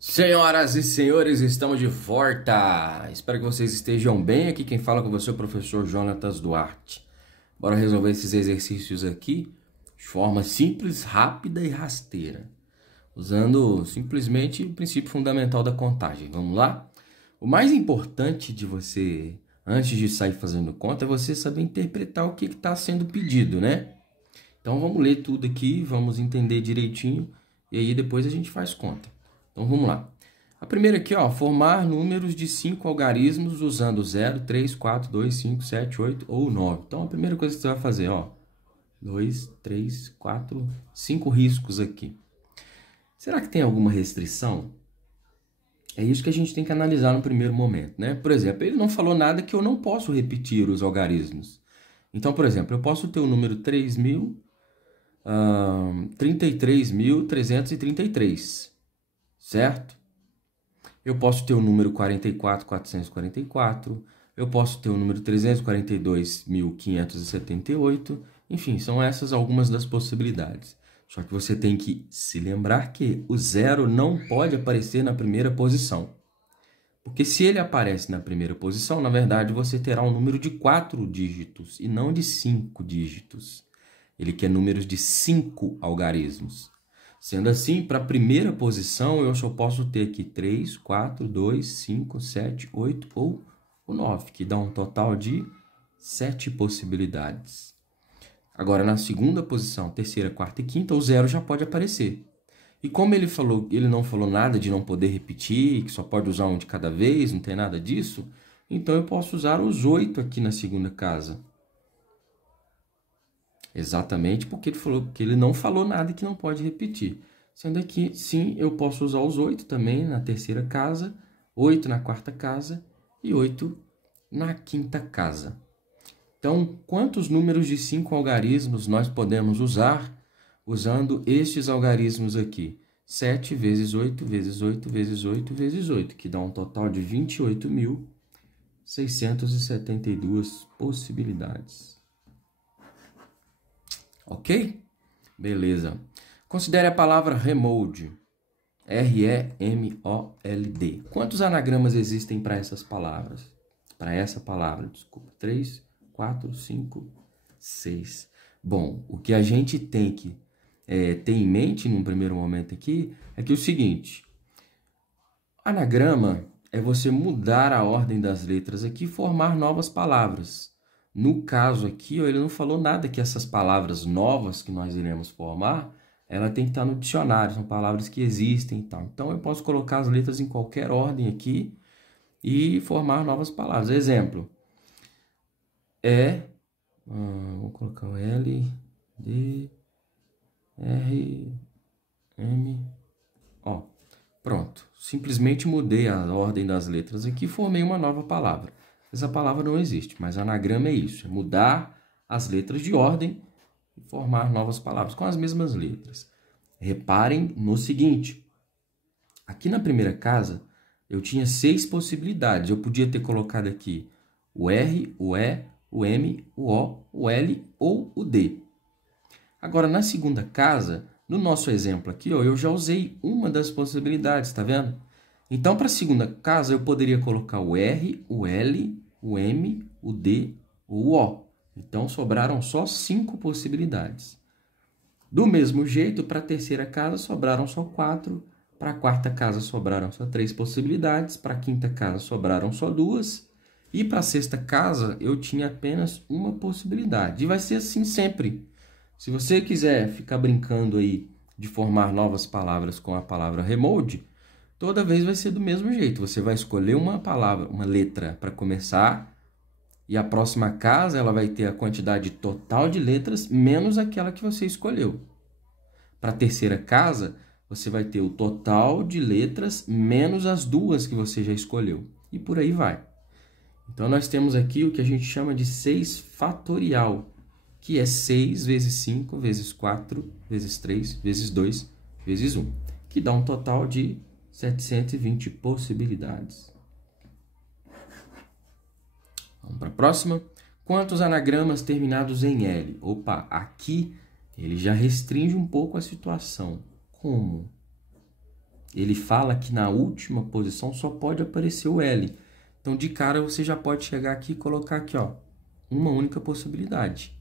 Senhoras e senhores, estamos de volta! Espero que vocês estejam bem. Aqui quem fala com você é o professor Jonatas Duarte. Bora resolver esses exercícios aqui de forma simples, rápida e rasteira, usando simplesmente o princípio fundamental da contagem. Vamos lá? O mais importante de você, antes de sair fazendo conta, é você saber interpretar o que está sendo pedido, né? Então vamos ler tudo aqui, vamos entender direitinho e aí depois a gente faz conta. Então vamos lá. A primeira aqui, ó, formar números de 5 algarismos usando 0, 3, 4, 2, 5, 7, 8 ou 9. Então a primeira coisa que você vai fazer, ó, 2, 3, 4, 5 riscos aqui. Será que tem alguma restrição? É isso que a gente tem que analisar no primeiro momento, né? Por exemplo, ele não falou nada que eu não posso repetir os algarismos. Então, por exemplo, eu posso ter o número 33.333, certo? Eu posso ter o número 44.444, eu posso ter o número 342.578, enfim, são essas algumas das possibilidades. Só que você tem que se lembrar que o zero não pode aparecer na primeira posição. Porque se ele aparece na primeira posição, na verdade você terá um número de 4 dígitos e não de 5 dígitos. Ele quer números de 5 algarismos. Sendo assim, para a primeira posição, eu só posso ter aqui 3, 4, 2, 5, 7, 8 ou o 9, que dá um total de 7 possibilidades. Agora, na segunda posição, terceira, quarta e quinta, o zero já pode aparecer. E como ele não falou nada de não poder repetir, que só pode usar um de cada vez, não tem nada disso, então eu posso usar os 8 aqui na segunda casa. Exatamente porque ele não falou nada que não pode repetir. Sendo aqui, sim, eu posso usar os 8 também na terceira casa, 8 na quarta casa e 8 na quinta casa. Então, quantos números de 5 algarismos nós podemos usar usando estes algarismos aqui? 7 vezes 8 vezes 8 vezes 8 vezes 8, que dá um total de 28.672 possibilidades. Ok? Beleza. Considere a palavra remold. R-E-M-O-L-D. Quantos anagramas existem para essas palavras? Para essa palavra, desculpa. 3, 4, 5, 6. Bom, o que a gente tem que ter em mente num primeiro momento aqui é que o seguinte: anagrama é você mudar a ordem das letras aqui e formar novas palavras. No caso aqui, ele não falou nada que essas palavras novas que nós iremos formar, ela tem que estar no dicionário, são palavras que existem e tal. Então, eu posso colocar as letras em qualquer ordem aqui e formar novas palavras. Exemplo, vou colocar o L, D, R, M, O. Pronto, simplesmente mudei a ordem das letras aqui e formei uma nova palavra. Essa palavra não existe, mas anagrama é isso, é mudar as letras de ordem e formar novas palavras com as mesmas letras. Reparem no seguinte, aqui na primeira casa eu tinha 6 possibilidades, eu podia ter colocado aqui o R, o E, o M, o O, o L ou o D. Agora na segunda casa, no nosso exemplo aqui, ó, eu já usei uma das possibilidades, tá vendo? Então, para a segunda casa, eu poderia colocar o R, o L, o M, o D, o O. Então, sobraram só 5 possibilidades. Do mesmo jeito, para a terceira casa, sobraram só 4. Para a quarta casa, sobraram só 3 possibilidades. Para a quinta casa, sobraram só 2. E para a sexta casa, eu tinha apenas uma possibilidade. E vai ser assim sempre. Se você quiser ficar brincando aí de formar novas palavras com a palavra remold, toda vez vai ser do mesmo jeito. Você vai escolher uma palavra, uma letra para começar, e a próxima casa ela vai ter a quantidade total de letras menos aquela que você escolheu. Para a terceira casa, você vai ter o total de letras menos as 2 que você já escolheu. E por aí vai. Então, nós temos aqui o que a gente chama de 6 fatorial, que é 6 vezes 5 vezes 4 vezes 3 vezes 2 vezes 1, que dá um total de 720 possibilidades. Vamos para a próxima. Quantos anagramas terminados em L? Opa, aqui ele já restringe um pouco a situação. Como? ele fala que na última posição só pode aparecer o L. Então, de cara, você já pode chegar aqui e colocar aqui, ó, uma única possibilidade.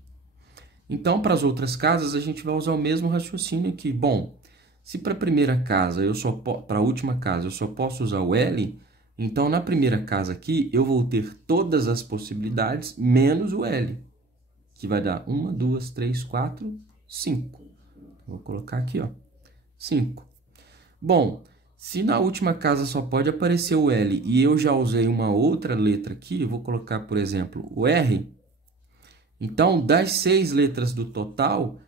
Então, para as outras casas, a gente vai usar o mesmo raciocínio aqui. Bom, se para a primeira casa, para a última casa, eu só posso usar o L, então na primeira casa aqui, eu vou ter todas as possibilidades menos o L, que vai dar 1, 2, 3, 4, 5. Vou colocar aqui, ó, 5. Bom, se na última casa só pode aparecer o L e eu já usei uma outra letra aqui, eu vou colocar, por exemplo, o R. Então, das 6 letras do total,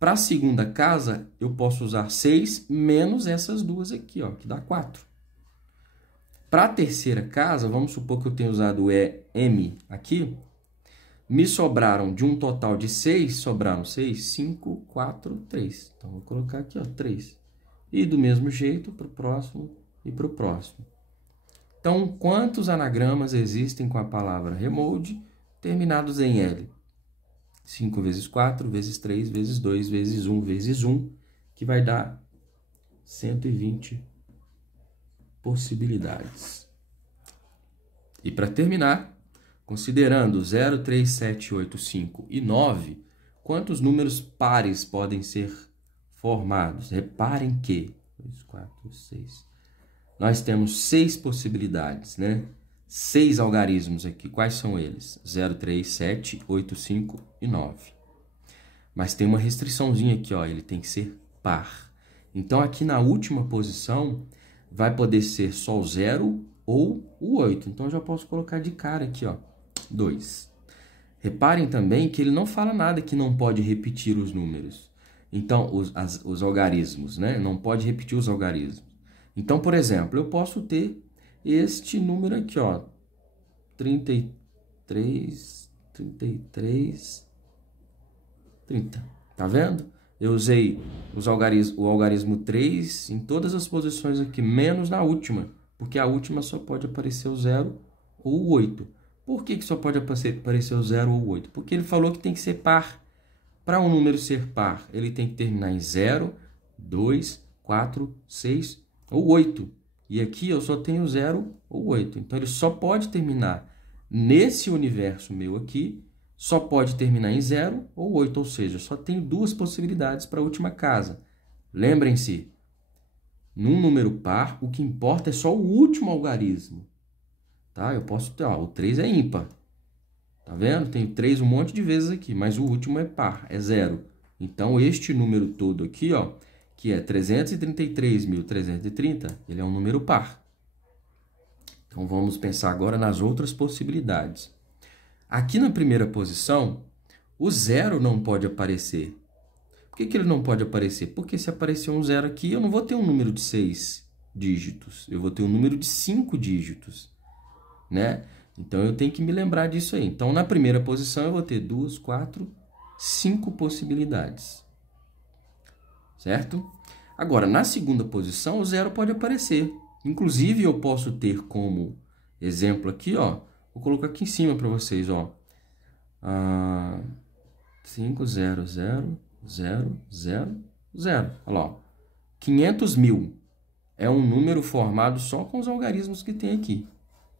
para a segunda casa, eu posso usar 6 menos essas duas aqui, ó, que dá 4. Para a terceira casa, vamos supor que eu tenha usado o M aqui, me sobraram de um total de 6, sobraram 6, 5, 4, 3. Então, vou colocar aqui, ó, 3. E do mesmo jeito para o próximo e para o próximo. Então, quantos anagramas existem com a palavra remode terminados em L? 5 vezes 4, vezes 3, vezes 2, vezes 1, vezes 1, que vai dar 120 possibilidades. E para terminar, considerando 0, 3, 7, 8, 5 e 9, quantos números pares podem ser formados? Reparem que 2, 4, 6. Nós temos 6 possibilidades, né? 6 algarismos aqui. Quais são eles? 0, 3, 7, 8, 5 e 9. Mas tem uma restriçãozinha aqui, ó. Ele tem que ser par. Então, aqui na última posição, vai poder ser só o 0 ou o 8. Então, eu já posso colocar de cara aqui, ó, 2. Reparem também que ele não fala nada que não pode repetir os números. Então, os algarismos, né? Não pode repetir os algarismos. Então, por exemplo, eu posso ter este número aqui, ó, 33, 33, 30. Tá vendo? Eu usei o algarismo 3 em todas as posições aqui, menos na última, porque a última só pode aparecer o 0 ou o 8. Por que só pode aparecer o 0 ou o 8? Porque ele falou que tem que ser par. Para um número ser par, ele tem que terminar em 0, 2, 4, 6 ou 8. E aqui eu só tenho 0 ou 8. Então, ele só pode terminar nesse universo meu aqui, só pode terminar em 0 ou 8. Ou seja, eu só tenho 2 possibilidades para a última casa. Lembrem-se, num número par, o que importa é só o último algarismo. Tá? Eu posso ter, ó, o 3 é ímpar. Tá vendo? Tenho 3 um monte de vezes aqui, mas o último é par, é 0. Então, este número todo aqui, ó, que é 333.330, ele é um número par. Então, vamos pensar agora nas outras possibilidades. Aqui na primeira posição, o 0 não pode aparecer. Por que ele não pode aparecer? Porque se aparecer um 0 aqui, eu não vou ter um número de 6 dígitos. Eu vou ter um número de 5 dígitos, né? Então, eu tenho que me lembrar disso aí. Então, na primeira posição, eu vou ter 2, 4, 5 possibilidades. Certo? Agora, na segunda posição, o 0 pode aparecer. Inclusive, eu posso ter como exemplo aqui, ó. Vou colocar aqui em cima para vocês, ó. 5, 0, 0, 0, 0, 0. Olha lá, ó. 500.000 é um número formado só com os algarismos que tem aqui.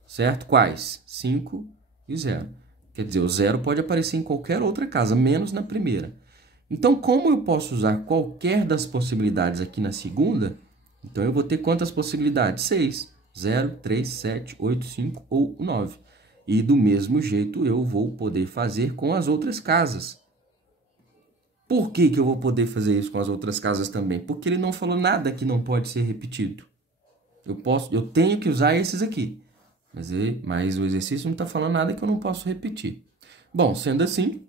Certo? Quais? 5 e 0. Quer dizer, o 0 pode aparecer em qualquer outra casa, menos na primeira. Então, como eu posso usar qualquer das possibilidades aqui na segunda, então eu vou ter quantas possibilidades? 6. 0, 3, 7, 8, 5 ou 9. E do mesmo jeito eu vou poder fazer com as outras casas. Por que eu vou poder fazer isso com as outras casas também? Porque ele não falou nada que não pode ser repetido. Eu tenho que usar esses aqui. Mas o exercício não está falando nada que eu não posso repetir. Bom, sendo assim,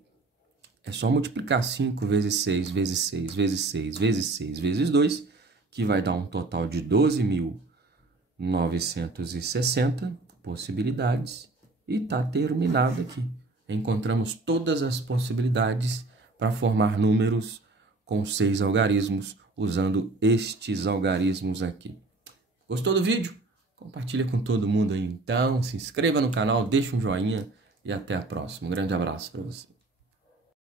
é só multiplicar 5 vezes 6, vezes 6, vezes 6, vezes 6, vezes 2, que vai dar um total de 12.960 possibilidades. E está terminado aqui. Encontramos todas as possibilidades para formar números com 6 algarismos, usando estes algarismos aqui. Gostou do vídeo? Compartilha com todo mundo aí então, se inscreva no canal, deixa um joinha e até a próxima. Um grande abraço para você.